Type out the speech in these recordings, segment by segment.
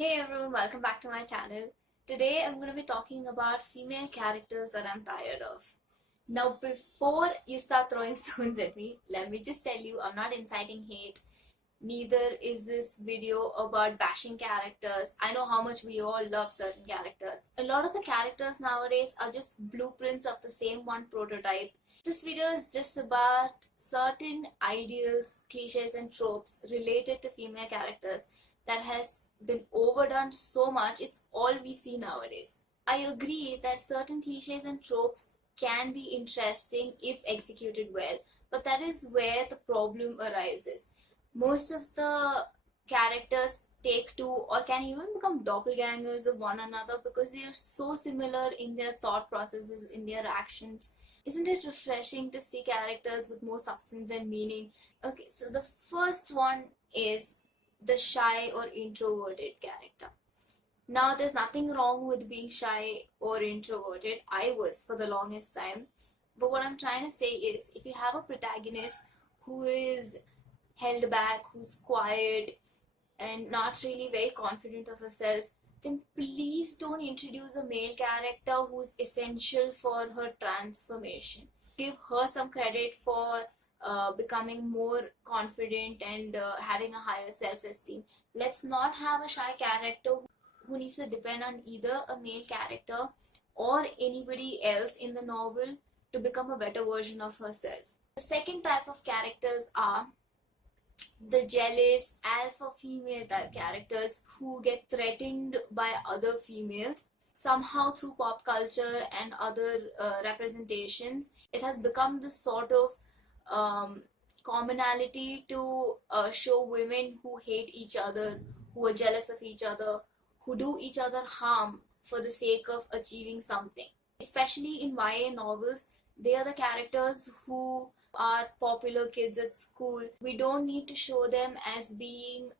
Hey everyone, welcome back to my channel. Today I'm going to be talking about female characters that I'm tired of. Now before you start throwing stones at me, let me just tell you I'm not inciting hate. Neither is this video about bashing characters. I know how much we all love certain characters. A lot of the characters nowadays are just blueprints of the same one prototype. This video is just about certain ideals, cliches and tropes related to female characters that has been overdone so much. It's all we see nowadays. I agree that certain cliches and tropes can be interesting if executed well, but that is where the problem arises. Most of the characters take to or can even become doppelgangers of one another because they are so similar in their thought processes, in their actions. Isn't it refreshing to see characters with more substance and meaning? Okay, so the first one is the shy or introverted character. Now, there's nothing wrong with being shy or introverted. I was for the longest time. But what I'm trying to say is, if you have a protagonist who is held back, who's quiet, and not really very confident of herself, then please don't introduce a male character who's essential for her transformation. Give her some credit for becoming more confident and having a higher self-esteem. Let's not have a shy character who needs to depend on either a male character or anybody else in the novel to become a better version of herself. The second type of characters are the jealous alpha female type characters who get threatened by other females. Somehow through pop culture and other representations, it has become this sort of commonality to show women who hate each other, who are jealous of each other, who do each other harm for the sake of achieving something. Especially in YA novels, they are the characters who are popular kids at school. We don't need to show them as being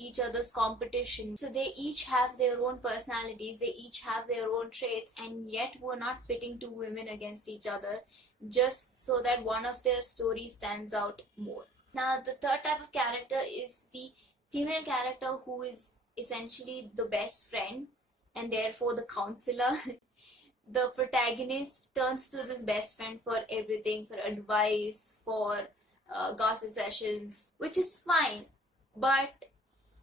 each other's competition. So they each have their own personalities, they each have their own traits, and yet we're not pitting two women against each other just so that one of their stories stands out more. Now, the third type of character is the female character who is essentially the best friend and therefore the counselor. The protagonist turns to this best friend for everything, for advice, for gossip sessions, which is fine. But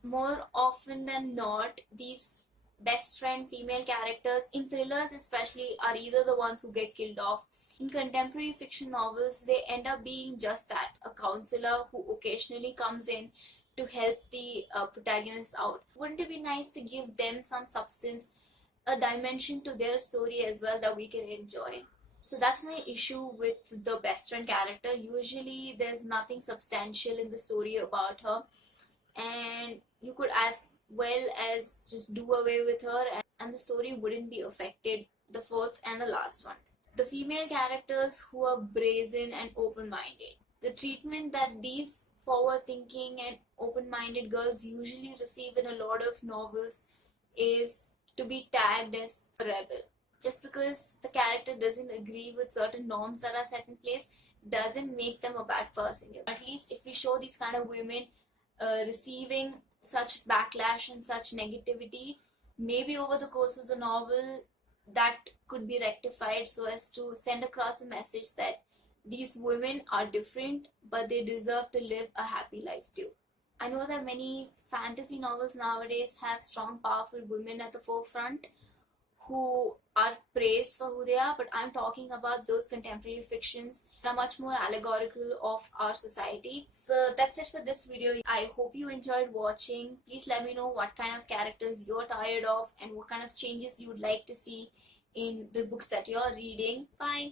more often than not, these best friend female characters, in thrillers especially, are either the ones who get killed off. In contemporary fiction novels, they end up being just that, a counselor who occasionally comes in to help the protagonist out. Wouldn't it be nice to give them some substance, a dimension to their story as well that we can enjoy? So that's my issue with the best friend character. Usually there's nothing substantial in the story about her, and you could as well as just do away with her and the story wouldn't be affected. The fourth and the last one, the female characters who are brazen and open-minded. The treatment that these forward-thinking and open-minded girls usually receive in a lot of novels is to be tagged as a rebel. Just because the character doesn't agree with certain norms that are set in place doesn't make them a bad person. At least if we show these kind of women receiving such backlash and such negativity, maybe over the course of the novel that could be rectified so as to send across a message that these women are different but they deserve to live a happy life too. I know that many fantasy novels nowadays have strong, powerful women at the forefront who are praised for who they are, but I'm talking about those contemporary fictions that are much more allegorical of our society. So that's it for this video. I hope you enjoyed watching. Please let me know what kind of characters you're tired of and what kind of changes you would like to see in the books that you're reading. Bye!